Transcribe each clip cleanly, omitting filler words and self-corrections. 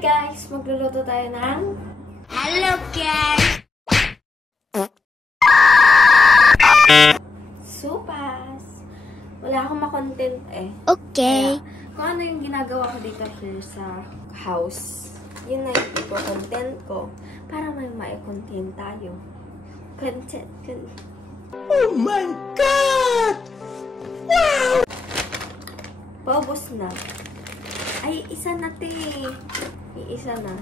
guys! Magluluto tayo ng... Hello guys! Sopas! Wala akong makontent eh. Okay. Kaya, kung ano yung ginagawa ko dito here sa house, yun na yung content ko para may ma-content tayo. Content. Oh my God! Wow! Paubos na. Ay, isa na Isa na.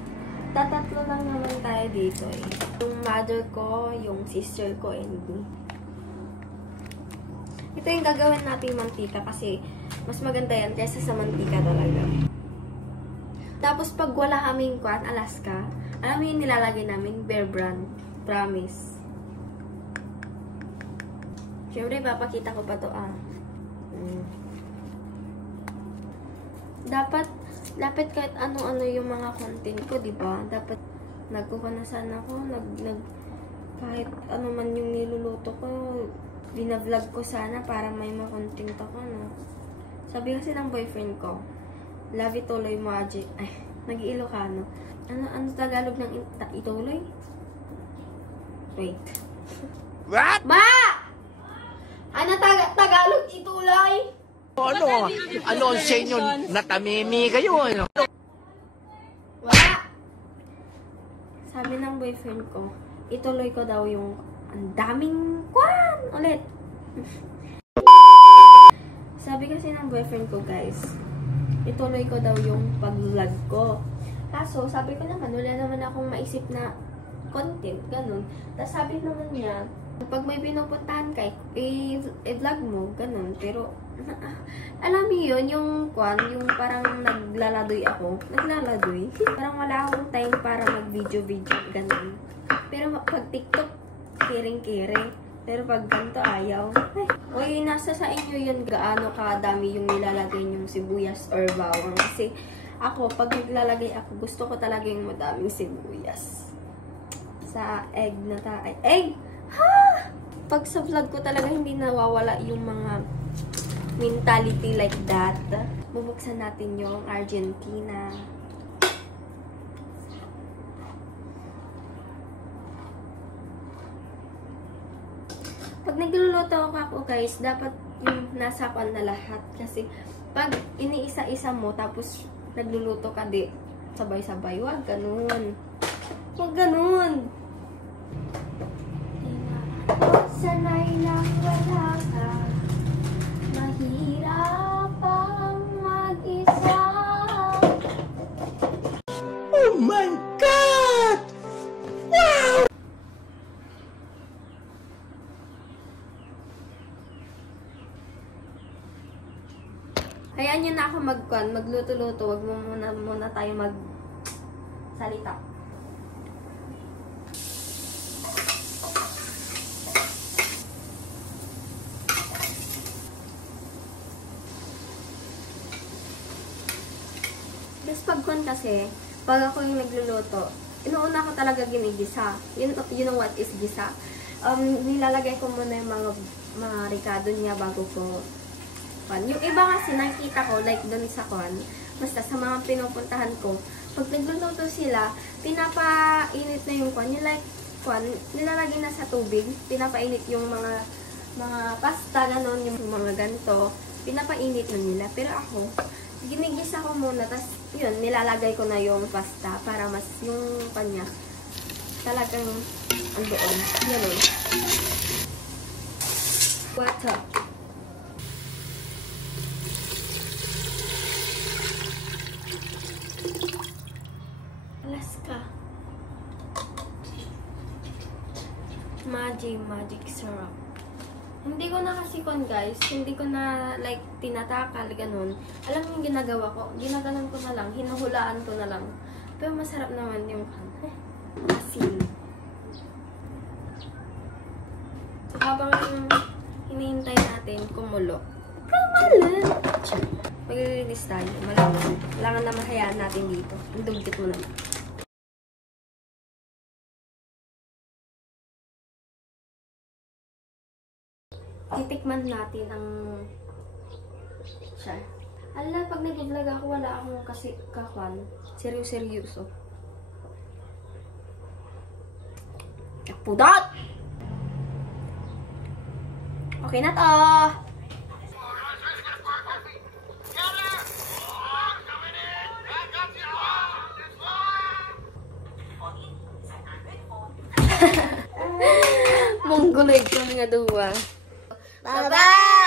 Tatatlo lang naman tayo dito eh. Yung mother ko, yung sister ko, and me. Ito yung gagawin nating mantika kasi mas maganda yan kaysa sa mantika talaga. Tapos pag wala kaming Alaska, alam mo yung nilalagay namin? Bear Brand. Promise. Siyempre, papakita ko pa to Dapat kahit ano-ano yung mga content ko, di ba? Dapat nagkukanasan ako, kahit ano man yung niluluto ko, binavlog ko sana para may ma-content ako, no? Sabi kasi ng boyfriend ko, love ituloy mo, Aji. Ay, nag-Ilocano. Ano Tagalog ng ituloy? Wait. What? Ma! Ano Tagalog ituloy? Ano ang sa inyo? Natamimi kayo, ano? Wala! Sabi ng boyfriend ko, ituloy ko daw yung ang daming ulit. Sabi kasi ng boyfriend ko, guys, ituloy ko daw yung pag-vlog ko. Kaso, sabi ko naman, wala naman akong maisip na content, ganun. Tapos sabi naman niya, pag may pinupuntahan ka, i-vlog mo, ganun. Pero, alam niyo yun, yung parang naglaladoy ako. Naglaladoy. Parang wala akong time para mag-video-video, ganun. Pero pag TikTok, kiring-kire. Pero pag ganito, ayaw. Uy, nasa sa inyo yun gaano kadami yung nilalagay yung sibuyas or bawang. Kasi ako, pag naglalagay ako, gusto ko talaga yung madaming sibuyas. Sa egg na egg! Ha! Pag sa vlog ko talaga hindi nawawala yung mga mentality like that. Bubuksan natin yung Argentina. Pag nagluluto ako guys, dapat yung nasa pan na lahat. Kasi pag iniisa-isa mo, tapos nagluluto ka di, sabay-sabay. Wag ganun. Wag ganun. Sanay lang wala ka, mahirap ang mag-isa. Oh my God! Wow! Hayaan nyo na ako magluto-luto. Wag mo muna tayo salita. Tapos pag kasi, pag ako yung nagluluto, inuuna ko talaga ginigisa. You know what is gisa? Nilalagay ko muna yung mga ricado niya bago ko. Yung iba kasi nakita ko, like dun sa basta sa mga pinupuntahan ko, pag nagluluto sila, pinapainit na yung yung like, nilalagay na sa tubig, pinapainit yung mga pasta, ganon, yung mga ganito, pinapainit na nila. Pero ako, ginigisa ko muna, tas yun, nilalagay ko na yung pasta para mas yung kanya talagang andoon. Ganun. Water. Alaska. Magic syrup. Hindi ko na kasi guys, hindi ko na like tinatakal, ganun. Alam mo yung ginagawa ko? Ginaganon ko na lang, hinuhulaan ko na lang. Pero masarap naman yung asin. Habang hinihintay natin kumulo. Kamalan! Maglilinis tayo. Malangan. Malangan na mahayaan natin dito. Ang dugkit mo naman. Titikman natin ang siya. Ala, pag nag-vlog talaga ako, wala akong kasi kakwan. Seryoso. Pudot! Okay na to! Mongoloid ko nga duwa. Bye-bye!